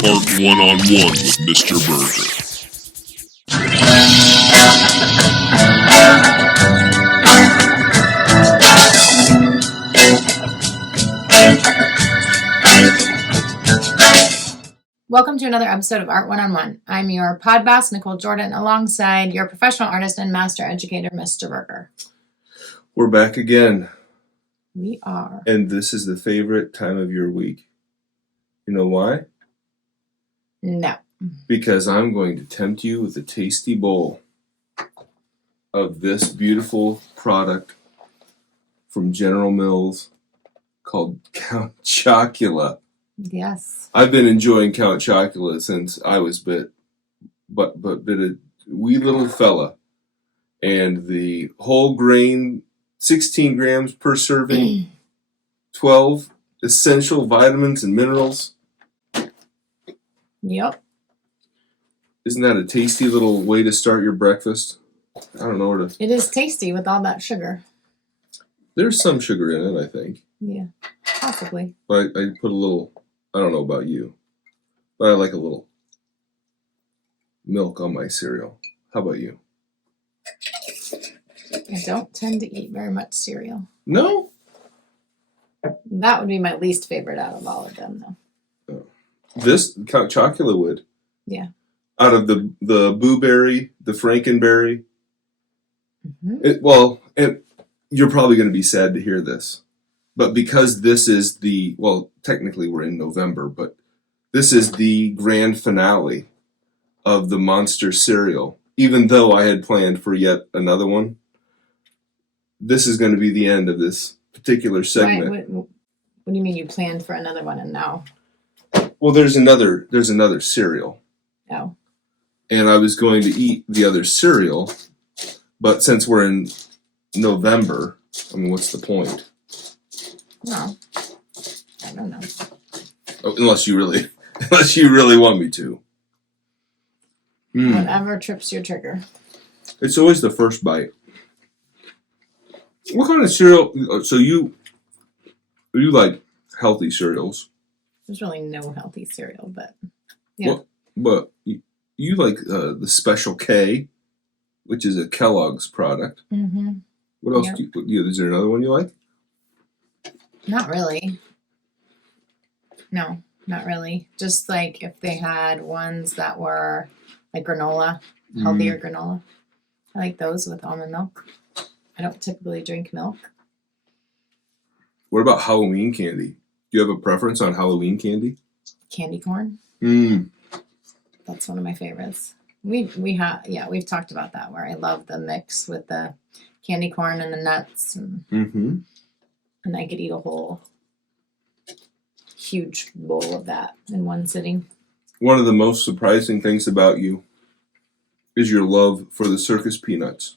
Part one-on-one with Mr. Burgher. Welcome to another episode of Art One-on-One. I'm your pod boss, Nichole Jordan, alongside your professional artist and master educator, Mr. Burgher. We're back again. We are. And this is the favorite time of your week. You know why? No. Because I'm going to tempt you with a tasty bowl of this beautiful product from General Mills called Count Chocula. Yes. I've been enjoying Count Chocula since I was bit a wee little fella. And the whole grain, 16 grams per serving, 12 essential vitamins and minerals. Yep. Isn't that a tasty little way to start your breakfast? I don't know where to... It is tasty with all that sugar. There's some sugar in it, I think. Yeah, possibly. But I put a little... I don't know about you, but I like a little milk on my cereal. How about you? I don't tend to eat very much cereal. No? That would be my least favorite out of all of them, though. This Count Chocula would. Yeah. Out of the blueberry, the frankenberry. Mm-hmm. And you're probably going to be sad to hear this. But because this is technically we're in November, but this is the grand finale of the Monster cereal. Even though I had planned for yet another one, this is going to be the end of this particular segment. Right. What do you mean you planned for another one and now? Well, there's another cereal. Oh. And I was going to eat the other cereal, but since we're in November, I mean, what's the point? No, I don't know. Oh, unless you really want me to. Whatever trips your trigger. It's always the first bite. What kind of cereal? So you like healthy cereals? There's really no healthy cereal, but yeah. But you like the Special K, which is a Kellogg's product. Mm-hmm. What else do you? Is there another one you like? Not really. No, not really. Just like if they had ones that were like granola, healthier granola. I like those with almond milk. I don't typically drink milk. What about Halloween candy? Do you have a preference on Halloween candy? Candy corn. That's one of my favorites. We've talked about that where I love the mix with the candy corn and the nuts and I could eat a whole huge bowl of that in one sitting. One of the most surprising things about you is your love for the circus peanuts.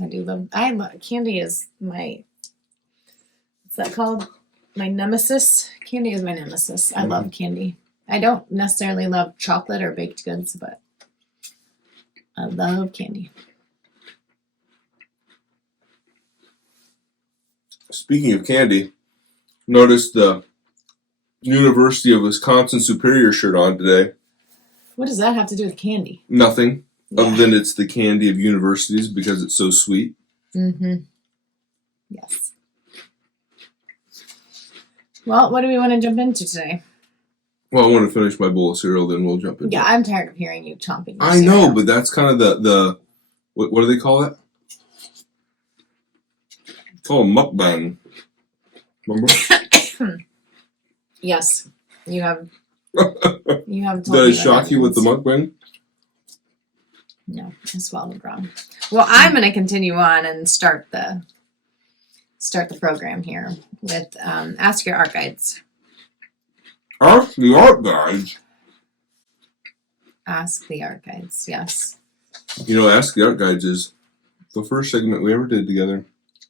I love candy is my, what's that called? My nemesis. Candy is my nemesis. I love candy. I don't necessarily love chocolate or baked goods, but I love candy. Speaking of candy, noticed the University of Wisconsin Superior shirt on today. What does that have to do with candy? Nothing, other than it's the candy of universities because it's so sweet. Mm-hmm. Yes. Well, what do we want to jump into today? Well, I want to finish my bowl of cereal, then we'll jump into it. I'm tired of hearing you chomping. I know, but that's kind of the what do they call it? It's called a mukbang. Remember? Yes, you have. You have. Told Did I shock you with the mukbang? No, I swallowed wrong. Well, I'm going to continue on and start the program here with Ask Your Art Guides. Ask the Art Guides? Ask the Art Guides, yes. You know, Ask the Art Guides is the first segment we ever did together.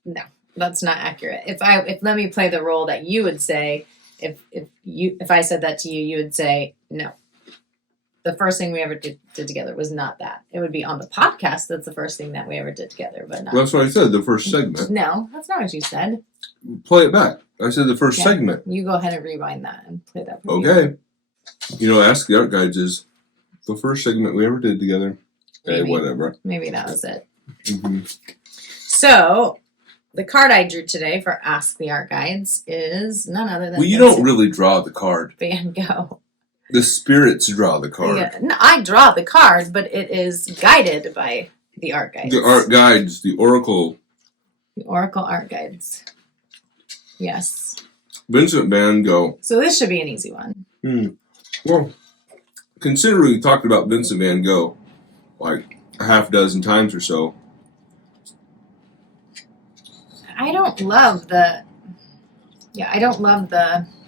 No, that's not accurate. If let me play the role that you would say, if I said that to you, you would say no. The first thing we ever did together was not that. It would be on the podcast. That's the first thing that we ever did together, but not. Well, that's what I said. The first segment. No, that's not what you said. Play it back. I said the first segment. You go ahead and rewind that and play that. Okay. Ask the Art Guides is the first segment we ever did together. Hey, Maybe. whatever. Maybe that was it. Mm-hmm. So, the card I drew today for Ask the Art Guides is none other than Well, you Vincent don't really draw the card. Van Gogh. The spirits draw the card. Yeah, no, I draw the card, but it is guided by the Art Guides. The Art Guides, the Oracle. The Oracle Art Guides. Yes. Vincent Van Gogh. So this should be an easy one. Well, considering we talked about Vincent Van Gogh like a half dozen times or so. I don't love the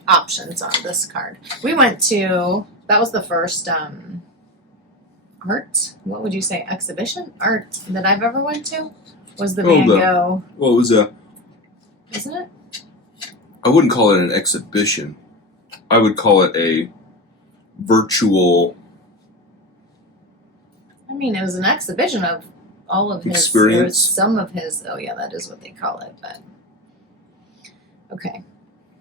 options on this card. We went to, that was the first art, what would you say, exhibition? Art that I've ever went to was the Van Gogh. Well, it was a... Isn't it? I wouldn't call it an exhibition. I would call it a virtual... I mean, it was an exhibition of all of his... Experience? Some of his... Oh, yeah, that is what they call it, but... Okay.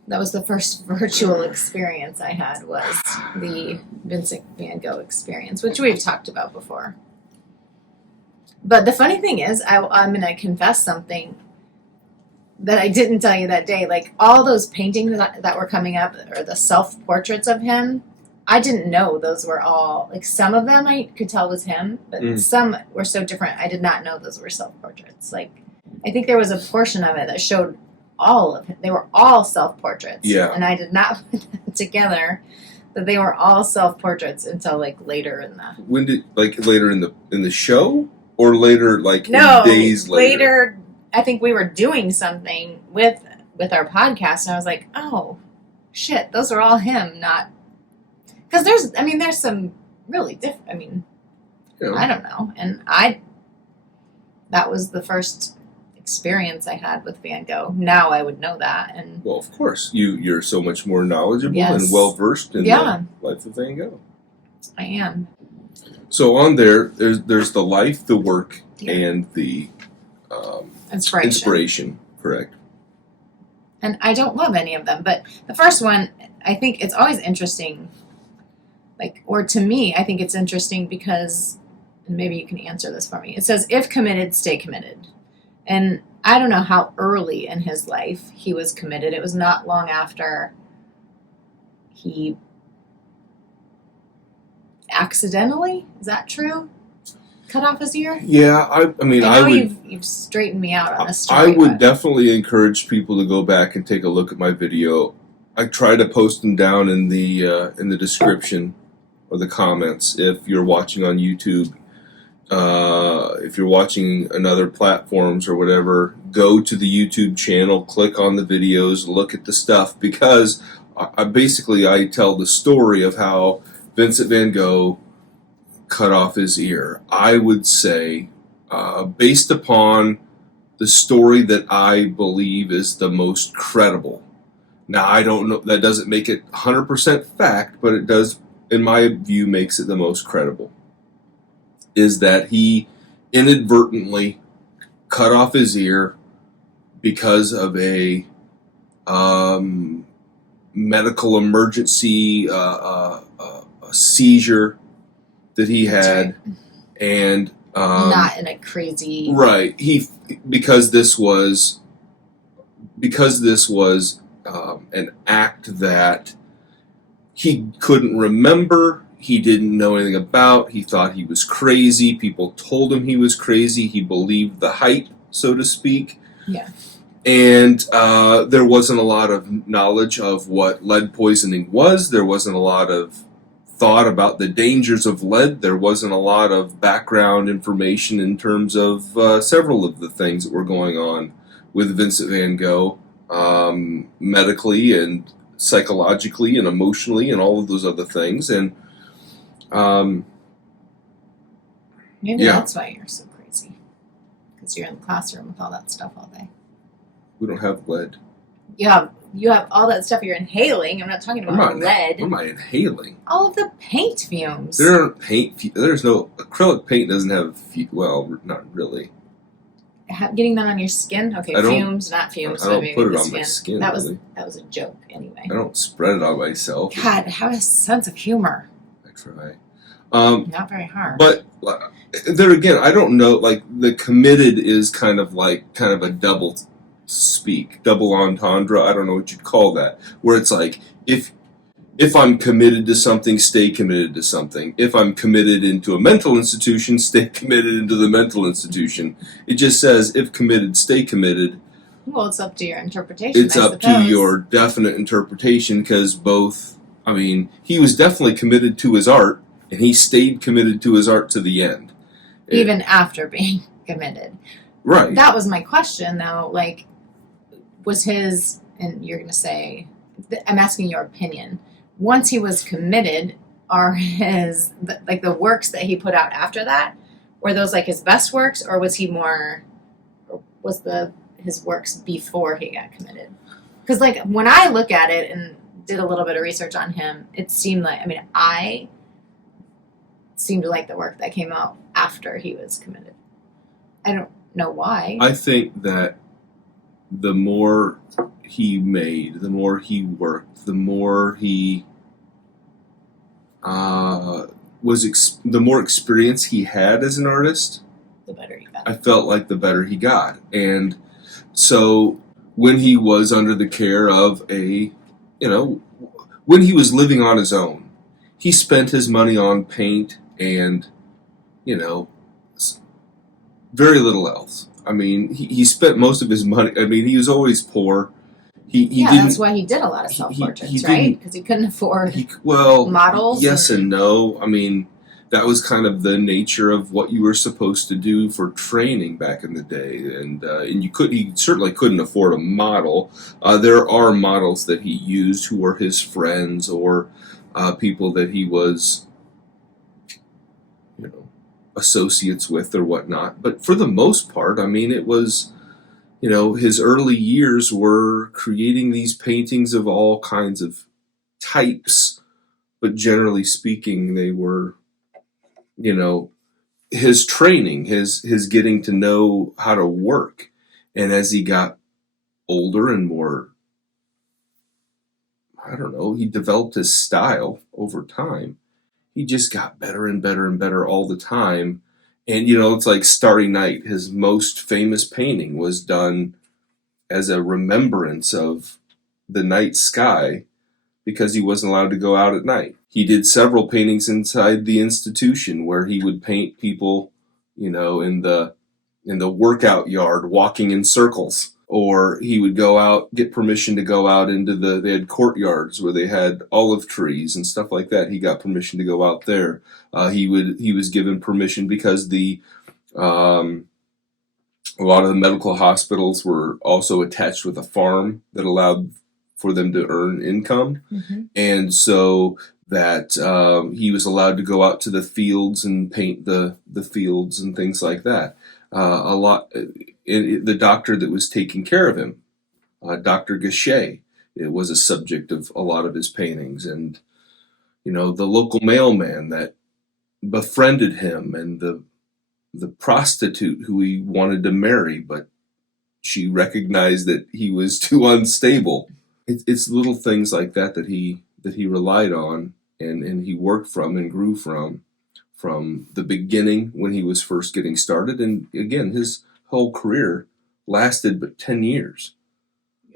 That was the first virtual experience I had, was the Vincent Van Gogh experience, which we've talked about before. But the funny thing is, I'm going to confess something that I didn't tell you that day. Like, all those paintings that were coming up, or the self-portraits of him, I didn't know those were all, like, some of them I could tell was him, but some were so different, I did not know those were self-portraits. Like, I think there was a portion of it that showed all of it. They were all self-portraits. Yeah. And I did not put that together, that they were all self-portraits until, like, later in the... When did, like, later in the show? Or later, like, No, days later? later, I think we were doing something with our podcast, and I was like, oh, shit, those are all him, not... Because there's some really different, Yeah. I don't know. And that was the first experience I had with Van Gogh. Now I would know that. And Well, of course. You're so much more knowledgeable Yes. and well-versed in Yeah. the life of Van Gogh. I am. So on there's the life, the work, Yeah. and the inspiration. Correct. And I don't love any of them, but the first one, I think it's always interesting. Like, or to me, I think it's interesting because, and maybe you can answer this for me. It says, if committed, stay committed. And I don't know how early in his life he was committed. It was not long after he accidentally, is that true? Cut off his ear? Yeah, I mean, I know would. you've straightened me out on this story. I would but- definitely encourage people to go back and take a look at my video. I try to post them down in the description or the comments if you're watching on YouTube. If you're watching on other platforms or whatever, go to the YouTube channel, click on the videos, look at the stuff, because I tell the story of how Vincent Van Gogh cut off his ear. I would say, based upon the story that I believe is the most credible. Now, I don't know, that doesn't make it 100% fact, but it does, in my view, makes it the most credible. Is that he inadvertently cut off his ear because of a medical emergency, a seizure that he had, and not in a crazy... right. Because this was an act that he couldn't remember. He didn't know anything about. He thought he was crazy. People told him he was crazy. He believed the hype, so to speak. Yeah. And there wasn't a lot of knowledge of what lead poisoning was. There wasn't a lot of thought about the dangers of lead. There wasn't a lot of background information in terms of several of the things that were going on with Vincent Van Gogh, medically and psychologically and emotionally and all of those other things. And maybe yeah. that's why you're so crazy. Because you're in the classroom with all that stuff all day. We don't have lead. You have all that stuff you're inhaling. I'm not talking about lead. What am I inhaling? All of the paint fumes. There aren't paint. There's no acrylic paint. Doesn't have. Well, not really. getting that on your skin? Okay, I don't- fumes, not fumes. I but don't maybe put it the on my skin, That really. was a joke, anyway. I don't spread it on myself. God, have a sense of humor. I try. Not very hard. But there again, I don't know. Like the committed is kind of a double speak, double entendre. I don't know what you'd call that. Where it's like if I'm committed to something, stay committed to something. If I'm committed into a mental institution, stay committed into the mental institution. It just says if committed, stay committed. Well, it's up to your interpretation. It's up to your definite interpretation because he was definitely committed to his art, and he stayed committed to his art to the end. Even after being committed. Right. That was my question, though. Like, was his, and you're going to say, I'm asking your opinion. Once he was committed, are the works that he put out after that, were those like his best works, or was his works before he got committed? Because like when I look at it and did a little bit of research on him, it seemed like, I seemed to like the work that came out after he was committed. I don't know why. I think that the more he made, the more he worked, the more he the more experience he had as an artist, the better he got. I felt like the better he got. And so when he was under the care of when he was living on his own, he spent his money on paint and, very little else. He spent most of his money. He was always poor. That's why he did a lot of self-portraits, right? Because he couldn't afford models. Yes and no. That was kind of the nature of what you were supposed to do for training back in the day, and he certainly couldn't afford a model. There are models that he used who were his friends or people that he was, associates with or whatnot. But for the most part, it was. His early years were creating these paintings of all kinds of types, but generally speaking, they were, his training, his getting to know how to work. And as he got older and more, he developed his style over time. He just got better and better and better all the time. And, it's like Starry Night. His most famous painting was done as a remembrance of the night sky because he wasn't allowed to go out at night. He did several paintings inside the institution where he would paint people, in the workout yard walking in circles. Or he would go out, get permission to go out into they had courtyards where they had olive trees and stuff like that. He got permission to go out there. He was given permission because a lot of the medical hospitals were also attached with a farm that allowed for them to earn income. Mm-hmm. And so that he was allowed to go out to the fields and paint the fields and things like that. The doctor that was taking care of him, Dr. Gogh, it was a subject of a lot of his paintings. And, the local mailman that befriended him and the prostitute who he wanted to marry, but she recognized that he was too unstable. It's little things like that that he relied on and he worked from and grew from the beginning when he was first getting started. And again, his whole career lasted but 10 years.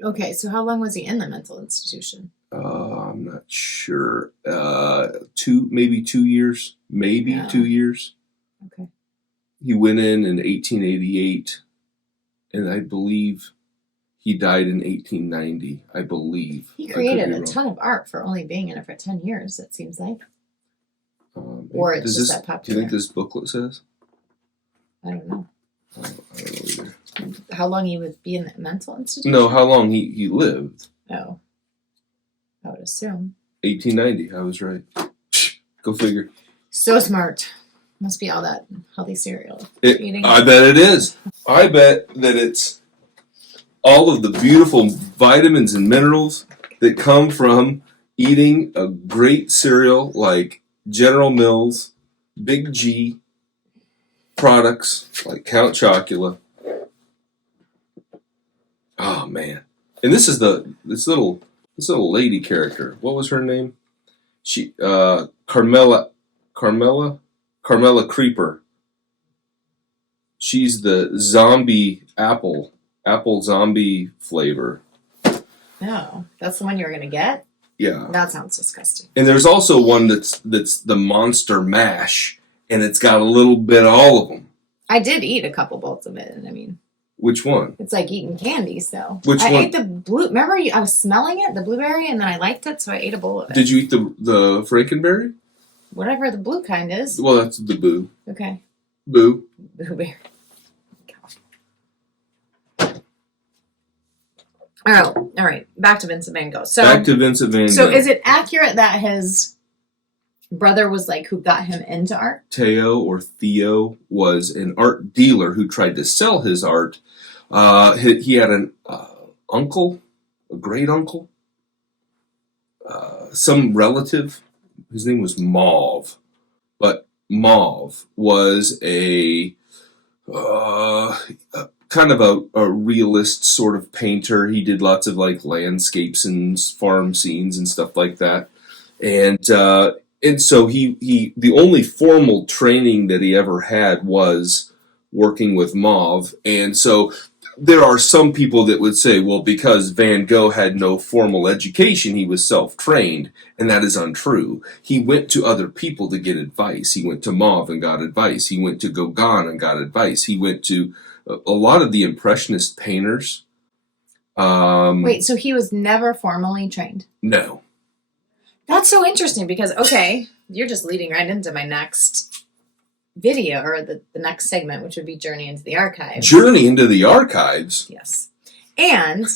Okay, so how long was he in the mental institution? I'm not sure. 2 years. Maybe Yeah. 2 years. Okay. He went in 1888, and I believe he died in 1890, I believe. He created a ton of art for only being in it for 10 years, it seems like. Or it's just that popular. Do you think this booklet says? I don't know. I don't know either. How long he would be in the mental institution? No, how long he lived. Oh. I would assume. 1890, I was right. Go figure. So smart. Must be all that healthy cereal eating. I bet it is. I bet that it's all of the beautiful vitamins and minerals that come from eating a great cereal like General Mills, Big G products like Count Chocula, Oh man! And this is this little lady character. What was her name? She Carmela Creeper. She's the zombie apple zombie flavor. No, that's the one you were gonna get. Yeah. That sounds disgusting. And there's also one that's the monster mash, and it's got a little bit of all of them. I did eat a couple bowls of it, and I mean, which one? it's like eating candy. So Which I one? ate the blue. Remember, I was smelling it, the blueberry, and then I liked it, so I ate a bowl of it. Did you eat the Frankenberry? Whatever the blue kind is. Well, that's the boo. Okay. Boo. Blueberry. Oh, all right. Back to Vincent Van Gogh. Back to Vincent Van Gogh. So is it accurate that his brother was like who got him into art? Theo was an art dealer who tried to sell his art. He had an uncle, a great uncle, some relative. His name was Mauve, but Mauve was a kind of a realist sort of painter. He did lots of like landscapes and farm scenes and stuff like that. And so he the only formal training that he ever had was working with Mauve. And so there are some people that would say, well, because Van Gogh had no formal education, he was self-trained, and that is untrue. He went to other people to get advice. He went to Mauve and got advice. He went to Gogh and got advice. He went to a lot of the Impressionist painters. Wait, so he was never formally trained? No. That's so interesting because, okay, you're just leading right into my next video, or the next segment, which would be Journey into the Archives. Journey into the Archives? Yes. And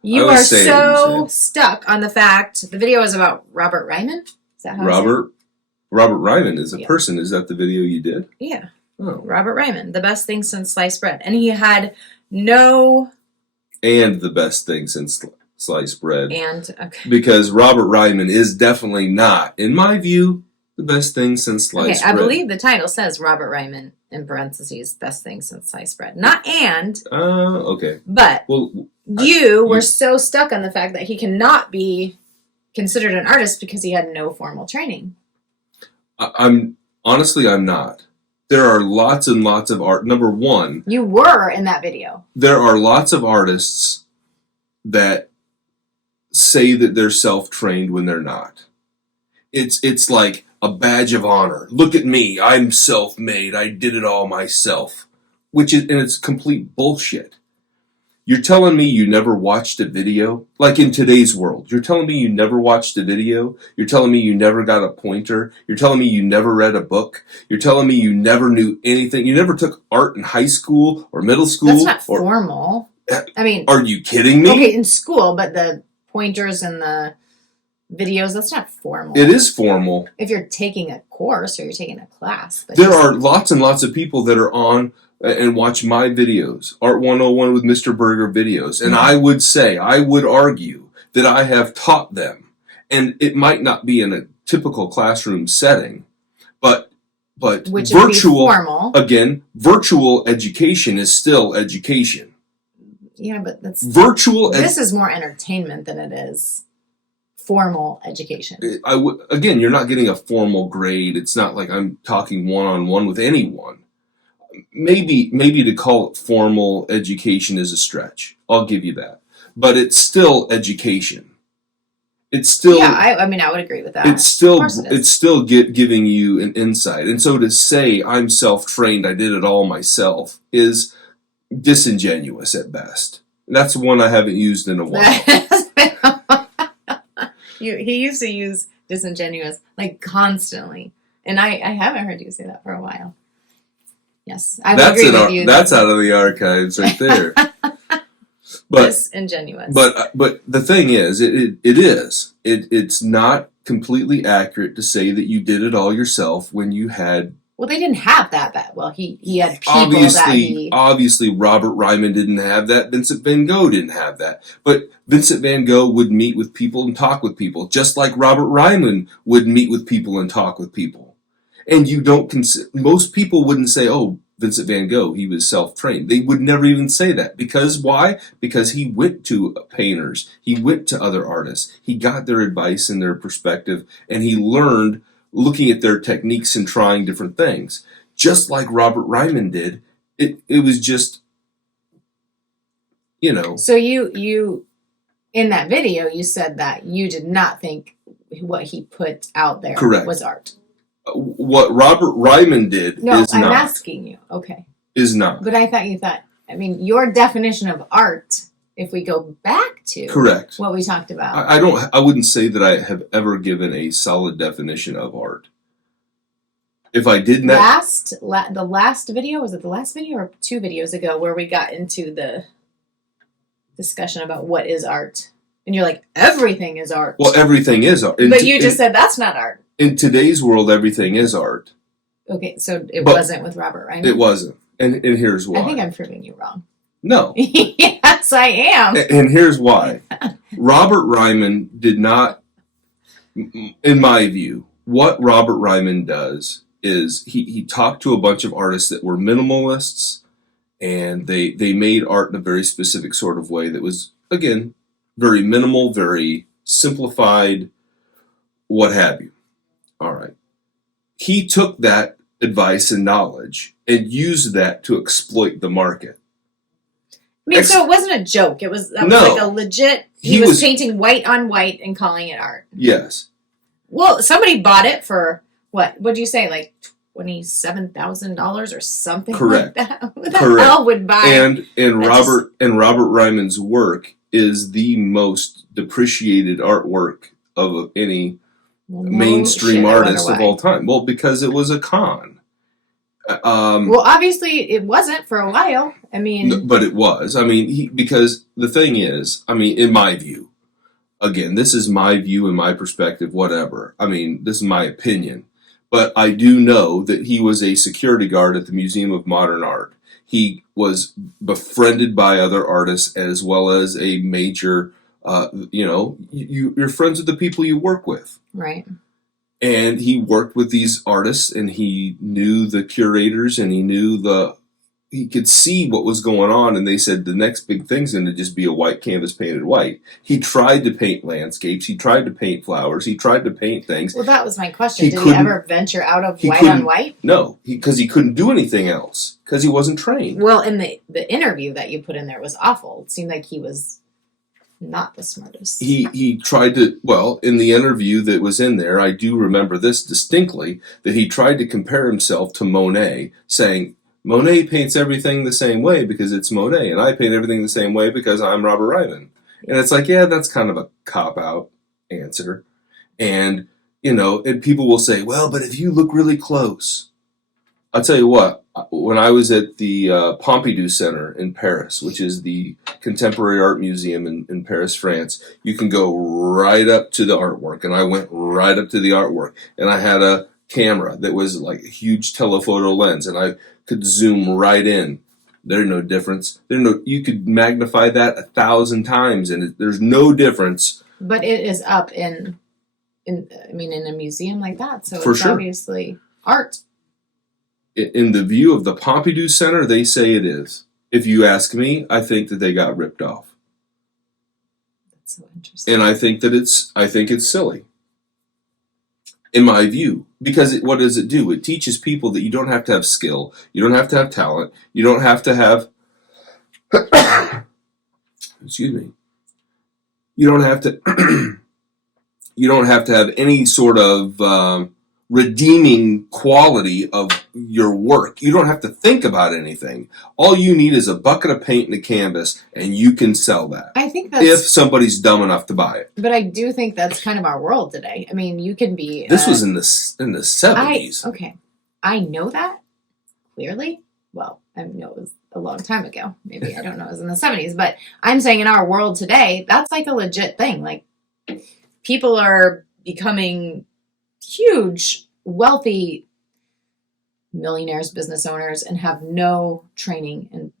you are so stuck on the fact the video is about Robert Ryman? Is that how Robert Ryman is a person. Is that the video you did? Yeah. Oh. Robert Ryman, the best thing since sliced bread. And he had no... And the best thing since sliced bread. And, okay. Because Robert Ryman is definitely not, in my view, the best thing since sliced bread. I believe the title says Robert Ryman, in parentheses, best thing since sliced bread. Not and. Okay. But you were so stuck on the fact that he cannot be considered an artist because he had no formal training. I'm not. There are lots and lots of art. Number one. You were in that video. There are lots of artists that say that they're self-trained when they're not. It's like a badge of honor. Look at me. I'm self-made. I did it all myself. And it's complete bullshit. You're telling me you never watched a video? Like in today's world, you're telling me you never watched a video? You're telling me you never got a pointer? You're telling me you never read a book? You're telling me you never knew anything? You never took art in high school or middle school? That's not formal. I mean... Are you kidding me? Okay, in school, but the pointers and the videos, that's not formal. It is formal. If you're taking a course or you're taking a class. But there are lots and lots of people that are on and watch my videos, Art 101 with Mr. Burgher videos. And I would argue that I have taught them. And it might not be in a typical classroom setting, but which virtual, would be formal. Again, virtual education is still education. Yeah, but that's... This is more entertainment than it is formal education. Again, you're not getting a formal grade. It's not like I'm talking one-on-one with anyone. Maybe to call it formal education is a stretch. I'll give you that. But it's still education. It's still... Yeah, I mean, I would agree with that. It's still giving you an insight. And so to say, I'm self-trained, I did it all myself, is disingenuous at best. That's one I haven't used in a while. He used to use disingenuous, like, constantly. And I haven't heard you say that for a while. Yes, I would agree with you. That's out of the archives right there. Disingenuous. But the thing is, it's not completely accurate to say that you did it all yourself when you had... Well, they didn't have that bad. Well, he had people Obviously, Robert Ryman didn't have that. Vincent Van Gogh didn't have that. But Vincent Van Gogh would meet with people and talk with people, just like Robert Ryman would meet with people and talk with people. And you don't most people wouldn't say, oh, Vincent van Gogh, he was self-trained. They would never even say that. Because why? Because he went to painters. He went to other artists. He got their advice and their perspective, and he learned looking at their techniques and trying different things. Just like Robert Ryman did. It was just, So you in that video, you said that you did not think what he put out there Correct. was art. What Robert Ryman did is not. I'm asking you. Okay. Is not. But I thought, your definition of art, if we go back to Correct. what we talked about. I wouldn't say that I have ever given a solid definition of art. If I did not. The last video, was it the last video or 2 videos ago where we got into the discussion about what is art? And you're like, everything is art. Well, everything is art. But you just said that's not art. In today's world, everything is art. Okay, so it wasn't with Robert Ryman? It wasn't. And here's why. I think I'm proving you wrong. No. Yes, I am. And here's why. Robert Ryman did not, in my view, what Robert Ryman does is he talked to a bunch of artists that were minimalists, and they made art in a very specific sort of way that was, again, very minimal, very simplified, what have you. All right. He took that advice and knowledge and used that to exploit the market. So it wasn't a joke. That was like a legit. He was painting white on white and calling it art. Yes. Well, somebody bought it for what? What'd you say? Like $27,000 or something. Correct. Like that. Who the hell would buy? And Robert Ryman's work is the most depreciated artwork of any mainstream artist of all time. Well, because it was a con. Well, obviously it wasn't for a while. But it was. Because the thing is, in my view, again, this is my view and my perspective, whatever. This is my opinion. But I do know that he was a security guard at the Museum of Modern Art. He was befriended by other artists as well as a major, you're friends with the people you work with. Right. And he worked with these artists, and he knew the curators, and he could see what was going on, and they said the next big thing's going to just be a white canvas painted white. He tried to paint landscapes. He tried to paint flowers. He tried to paint things. Well, that was my question. Did he ever venture out of white on white? No, because he couldn't do anything else, because he wasn't trained. Well, in the interview that you put in there was awful. It seemed like he was not the smartest. He tried to, in the interview that was in there, I do remember this distinctly, that he tried to compare himself to Monet, saying, Monet paints everything the same way because it's Monet, and I paint everything the same way because I'm Robert Ryman. And it's like, yeah, that's kind of a cop-out answer. And, and people will say, well, but if you look really close. I'll tell you what, when I was at the Pompidou Center in Paris, which is the contemporary art museum in Paris, France, you can go right up to the artwork. And I went right up to the artwork. And I had a camera that was like a huge telephoto lens, and I could zoom right in. There's no difference. You could magnify that 1,000 times, and there's no difference. But it is up in a museum like that, so For it's sure. Obviously art. In the view of the Pompidou Center, they say it is. If you ask me, I think that they got ripped off. That's so interesting. And I think it's silly. In my view, because what does it do? It teaches people that you don't have to have skill, you don't have to have talent, you don't have to have, excuse me, you don't have to, you don't have to have any sort of redeeming quality of your work. You don't have to think about anything. All you need is a bucket of paint and a canvas, and you can sell that. I think that's... If somebody's dumb enough to buy it. But I do think that's kind of our world today. You can be... This was in the 70s. Okay. I know that, clearly. Well, I know it was a long time ago. Maybe, I don't know, it was in the 70s. But I'm saying in our world today, that's like a legit thing. Like, people are becoming huge, wealthy millionaires, business owners, and have no training in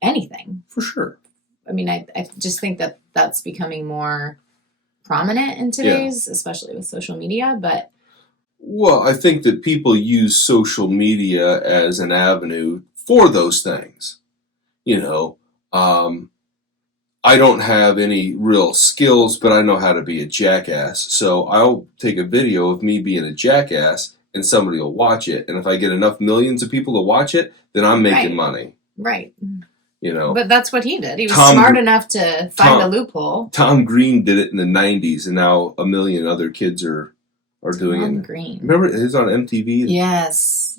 anything. For sure. I just think that that's becoming more prominent in today's, especially with social media. But well, I think that people use social media as an avenue for those things. I don't have any real skills, but I know how to be a jackass. So I'll take a video of me being a jackass and somebody will watch it. And if I get enough millions of people to watch it, then I'm making money. Right. But that's what he did. He was smart enough to find a loophole. Tom Green did it in the 90s, and now a million other kids are doing it. Tom Green. Remember, it was on MTV? Yes.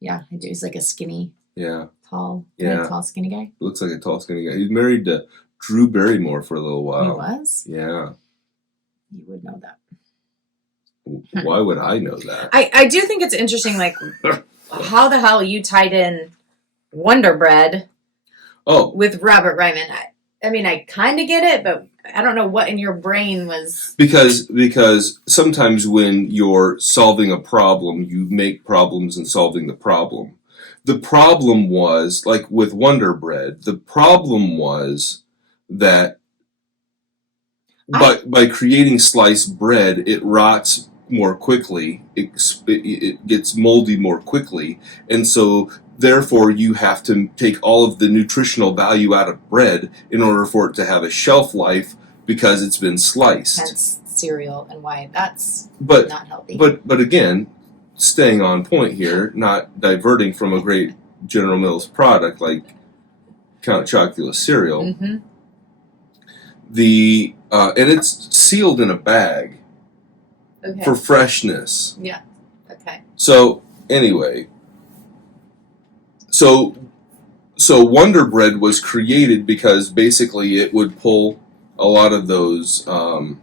Yeah, I do. He's like a skinny, tall skinny guy. Looks like a tall, skinny guy. He's married to Drew Barrymore for a little while. He was? Yeah. You would know that. Why would I know that? I do think it's interesting, like, how the hell you tied in Wonder Bread with Robert Ryman. I mean, I kind of get it, but I don't know what in your brain was... Because sometimes when you're solving a problem, you make problems in solving the problem. The problem was, like with Wonder Bread, the problem was that by creating sliced bread, it rots more quickly, it gets moldy more quickly, and so therefore you have to take all of the nutritional value out of bread in order for it to have a shelf life because it's been sliced. Hence cereal and why that's not healthy. But again, staying on point here, not diverting from a great General Mills product like Count Chocula cereal. Mm-hmm. And it's sealed in a bag. Okay. For freshness. Yeah. Okay. So anyway, so Wonder Bread was created because basically it would pull a lot of those bran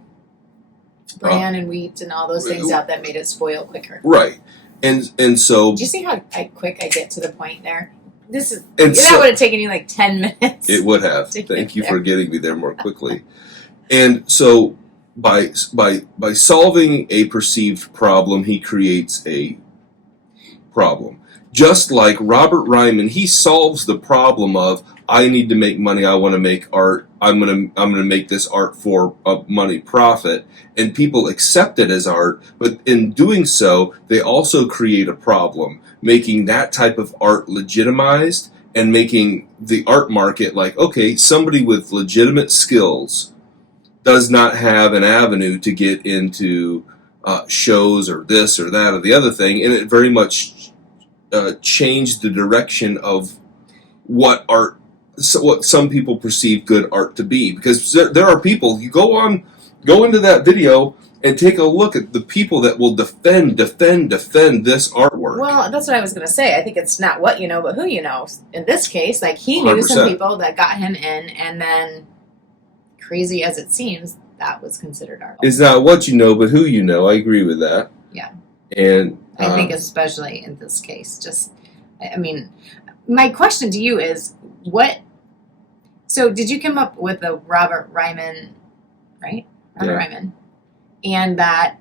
and wheat and all those things out that made it spoil quicker. Right. And so did you see how quick I get to the point there? That would have taken you like 10 minutes. It would have. Thank you for getting me there more quickly. And so by solving a perceived problem, he creates a problem. Just like Robert Ryman, he solves the problem of, I need to make money, I want to make art, I'm gonna make this art for a money profit, and people accept it as art, but in doing so, they also create a problem, making that type of art legitimized and making the art market like, okay, somebody with legitimate skills does not have an avenue to get into shows or this or that or the other thing, and it very much changed the direction of what some people perceive good art to be. Because there are people, you go into that video and take a look at the people that will defend this artwork. Well, that's what I was going to say. I think it's not what you know, but who you know. In this case, like, he knew 100%. Some people that got him in, and then, crazy as it seems, that was considered art. It's not what you know, but who you know. I agree with that. Yeah. And I think especially in this case, my question to you is, so did you come up with a Robert Ryman, right? Ryman. And that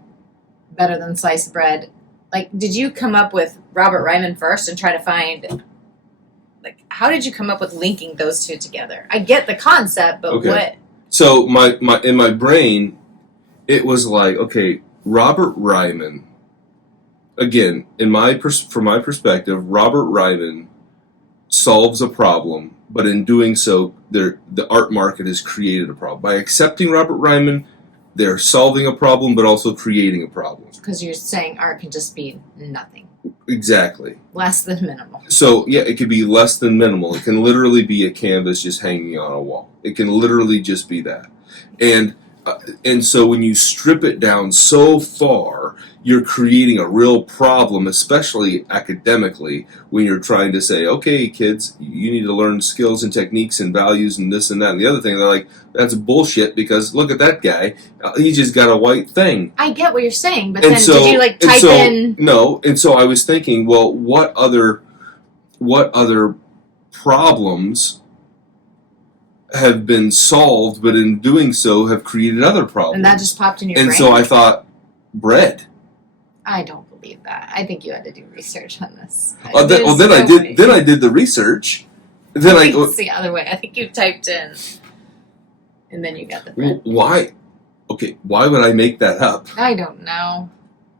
better than sliced bread. Like, did you come up with Robert Ryman first and try to find, like, how did you come up with linking those two together? I get the concept, but what? So in my brain, it was like, okay, Robert Ryman. Again, from my perspective, Robert Ryman solves a problem, but in doing so, the art market has created a problem. By accepting Robert Ryman, they're solving a problem, but also creating a problem. Because you're saying art can just be nothing. Exactly. Less than minimal. So, yeah, it could be less than minimal. It can literally be a canvas just hanging on a wall. It can literally just be that. And so when you strip it down so far, you're creating a real problem, especially academically, when you're trying to say, okay, kids, you need to learn skills and techniques and values and this and that and the other thing. They're like, that's bullshit because look at that guy. He just got a white thing. I get what you're saying, but then did you type in? No, and so I was thinking, well, what other problems have been solved, but in doing so have created other problems. And that just popped in your brain? And so I thought, bread. I don't believe that. I think you had to do research on this. Then I did the research. Then I think it's the other way. I think you typed in, and then you got the bread. Why? Okay, why would I make that up? I don't know.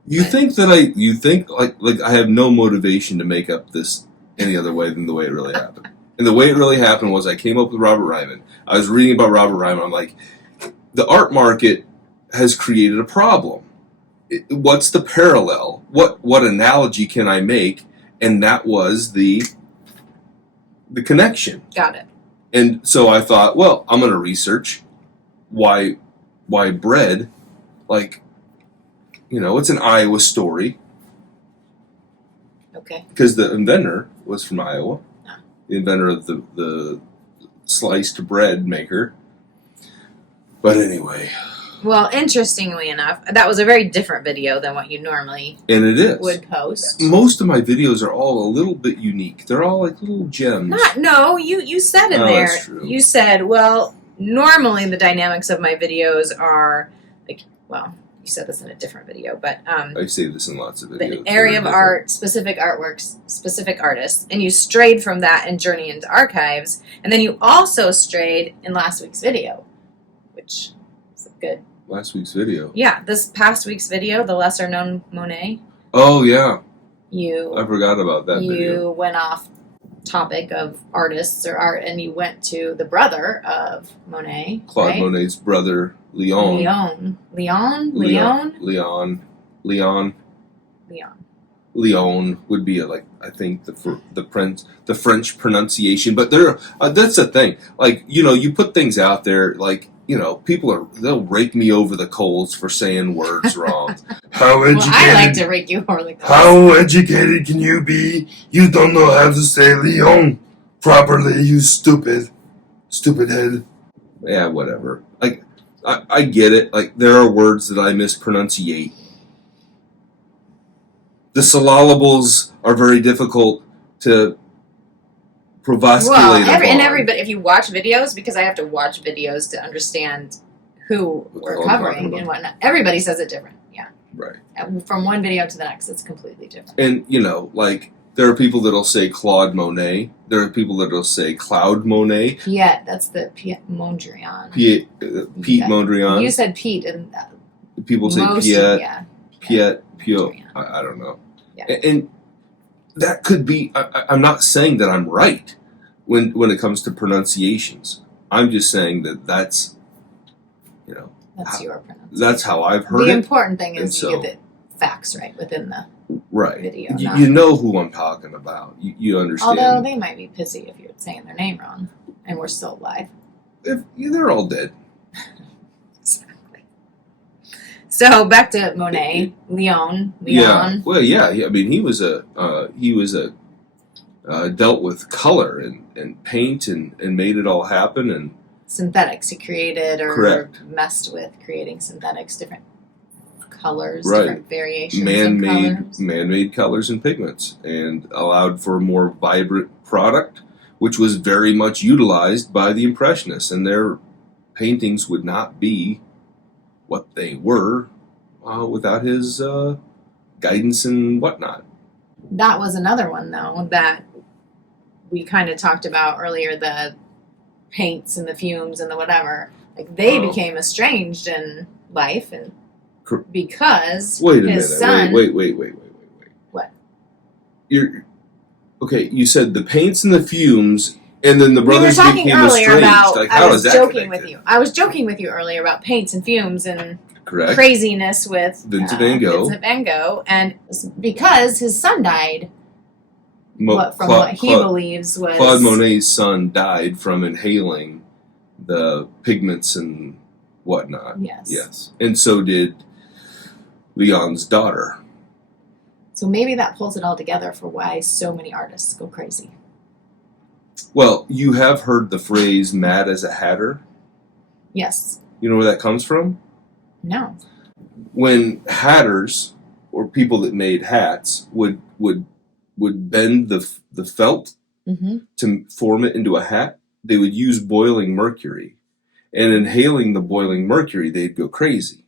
You think like I have no motivation to make up this any other way than the way it really happened. And the way it really happened was I came up with Robert Ryman. I was reading about Robert Ryman. I'm like, the art market has created a problem. What's the parallel? What analogy can I make? And that was the connection. Got it. And so I thought, well, I'm going to research why bread, like, it's an Iowa story. Okay. Because the inventor was from Iowa. Ah. The inventor of the sliced bread maker. But anyway. Well, interestingly enough, that was a very different video than what you normally And it is. would post. Most of my videos are all a little bit unique. They're all like little gems. No, you said in there, That's true. you said, well, normally the dynamics of my videos are, like, well, you said this in a different video, but I say this in lots of videos. the area of art, specific artworks, specific artists, and you strayed from that and journey into archives, and then you also strayed in last week's video, which is good. Last week's video. Yeah, this past week's video, the lesser known Monet. Oh, yeah. You I forgot about that you video. went off topic of artists or art, and you went to the brother of Monet, Claude right? Monet's brother, Leon. Leon would be I think the French pronunciation, but that's the thing. Like, you put things out there, like, they'll rake me over the coals for saying words wrong. How educated? Well, I like to rake you over the coals. How educated can you be? You don't know how to say Leon properly, you stupid head. Yeah, whatever. Like, I get it. Like, there are words that I mispronunciate. The syllables are very difficult to provasculate but if you watch videos, because I have to watch videos to understand who we're covering and whatnot, everybody says it different. Yeah. Right. From one video to the next, it's completely different. And, there are people that'll say Claude Monet. There are people that'll say Cloud Monet. Piet, that's the Piet Mondrian. Pete Mondrian. You said Pete, and people say Piet. I don't know. Yeah. And that could be. I'm not saying that I'm right when it comes to pronunciations. I'm just saying that's that's your pronunciation. That's how I've heard the it. The important thing is you get the facts right within the video. You know who I'm talking about. You understand. Although they might be pissy if you're saying their name wrong, and we're still alive. They're all dead. Exactly. So back to Monet, Leon. Yeah. Well, yeah. I mean, he was dealt with color and paint and made it all happen and synthetics. He created or messed with creating synthetics, different colors, different variations man-made colors and pigments, and allowed for a more vibrant product, which was very much utilized by the Impressionists, and their paintings would not be what they were without his guidance and whatnot. That was another one, though, that we kind of talked about earlier, the paints and the fumes and the whatever. Like, they became estranged in life, and because his son... Wait. What? You said the paints and the fumes, and then the brothers became estranged. Like, how is that connected? I was joking with you earlier about paints and fumes and craziness with Vincent van Gogh, and because his son died, what he believes was... Claude Monet's son died from inhaling the pigments and whatnot. Yes. And so did Leon's daughter. So maybe that pulls it all together for why so many artists go crazy. Well, you have heard the phrase "mad as a hatter"? Yes. You know where that comes from? No. When hatters, or people that made hats, would bend the felt to form it into a hat, they would use boiling mercury. And inhaling the boiling mercury, they'd go crazy.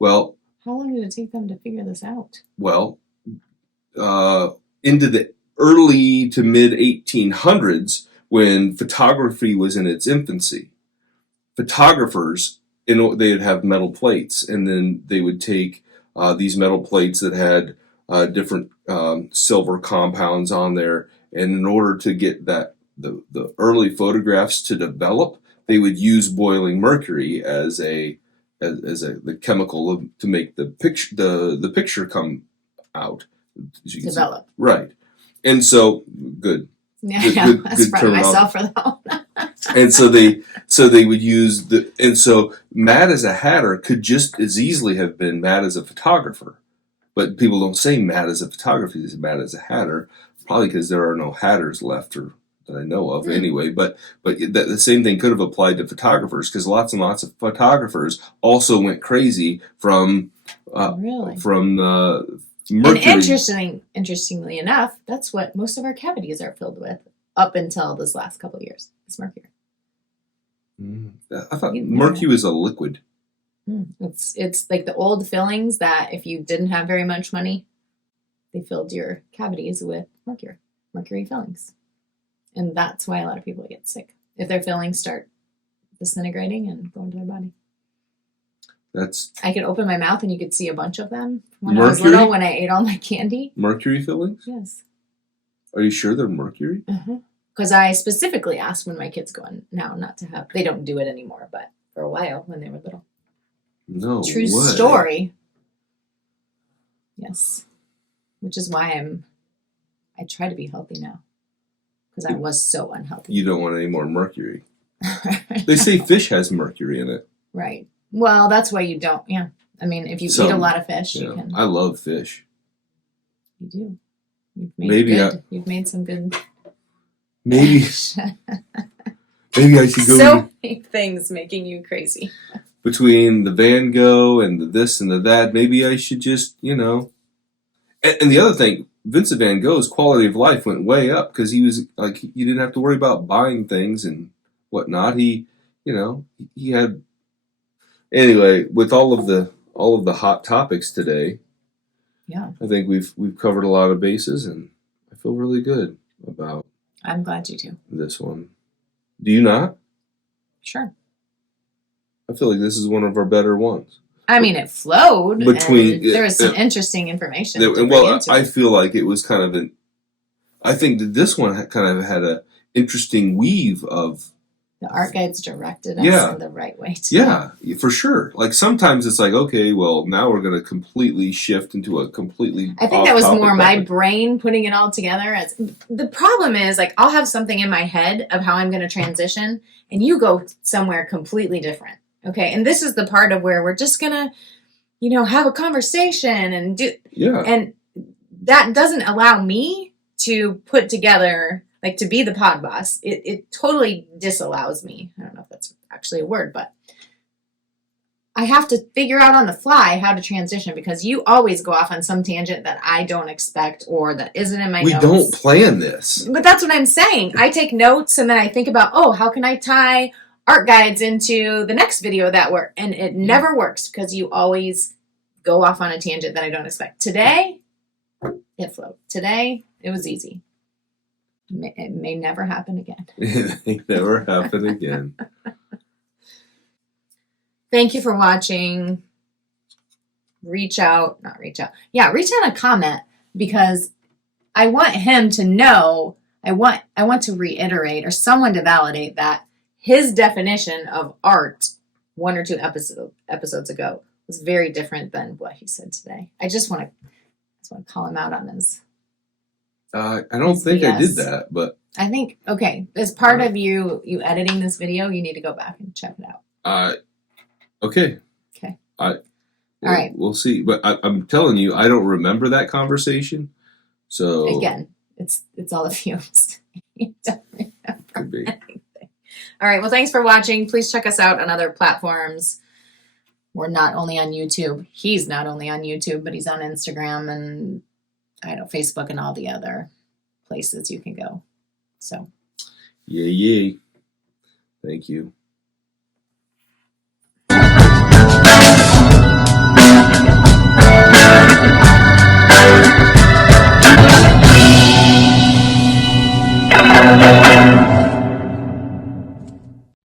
Well... How long did it take them to figure this out? Well, into the early to mid-1800s, when photography was in its infancy, photographers, they'd have metal plates, and then they would take these metal plates that had different silver compounds on there. And in order to get that the early photographs to develop, they would use boiling mercury as the chemical to make the picture come out. Develop. Right. And so good. Yeah, I know. That's proud of myself for that one. And so they would use so Mad as a Hatter could just as easily have been Mad as a Photographer. But people don't say Mad as a Photographer, they say Mad as a Hatter, probably because there are no hatters left or that I know of anyway. But the same thing could have applied to photographers, because lots and lots of photographers also went crazy from the mercury. And interestingly enough, that's what most of our cavities are filled with up until this last couple of years. It's mercury. I thought mercury was a liquid. It's like the old fillings that if you didn't have very much money, they filled your cavities with mercury fillings. And that's why a lot of people get sick, if their fillings start disintegrating and going to their body. I could open my mouth and you could see a bunch of them when I was little, when I ate all my candy. Mercury fillings? Yes. Are you sure they're mercury? Because I specifically asked when my kids go in now not to have. They don't do it anymore, but for a while when they were little. No True way. story. Yes. Which is why I try to be healthy now. Because I was so unhealthy. You don't want any more mercury. They say fish has mercury in it. Right. Well, that's why you don't. Yeah. I mean, if you eat a lot of fish, you can. I love fish. You do. You've made some good. Maybe. Maybe I should go. So many things making you crazy. Between the Van Gogh and the this and the that, maybe I should just, And the other thing, Vincent Van Gogh's quality of life went way up because he was like, he didn't have to worry about buying things and whatnot. He had. Anyway, with all of the hot topics today, I think we've covered a lot of bases, and I feel really good about. I'm glad you do. This one. Do you not? Sure. I feel like this is one of our better ones. I mean, it flowed. There was some interesting information. I feel like it was kind of I think that this one kind of had an interesting weave of. The art guides directed us in the right way. Yeah, for sure. Like sometimes it's like, okay, well, now we're going to completely shift into a completely. I think that was more my brain putting it all together. The problem is, like, I'll have something in my head of how I'm going to transition, and you go somewhere completely different. Okay, and this is the part of where we're just gonna, have a conversation and do. Yeah. And that doesn't allow me to put together. Like, to be the pod boss, it totally disallows me. I don't know if that's actually a word, but I have to figure out on the fly how to transition because you always go off on some tangent that I don't expect or that isn't in my notes. We don't plan this. But that's what I'm saying. I take notes and then I think about, how can I tie art guides into the next video that work? And it never works because you always go off on a tangent that I don't expect. Today, it flowed. Today, it was easy. It may never happen again. It may never happen again. Thank you for watching. Reach out and comment because I want him to know, I want to reiterate or someone to validate that his definition of art 1 or 2 episodes ago was very different than what he said today. I just want to call him out on his. I don't think I did that, but I think as part of you editing this video, you need to go back and check it out. Okay. All right. We'll see, but I'm telling you, I don't remember that conversation. So again, it's all of you. You don't remember could be. anything. All right. Well, thanks for watching. Please check us out on other platforms. We're not only on YouTube. He's not only on YouTube, but he's on Instagram and Facebook and all the other places you can go. So. Yay. Thank you.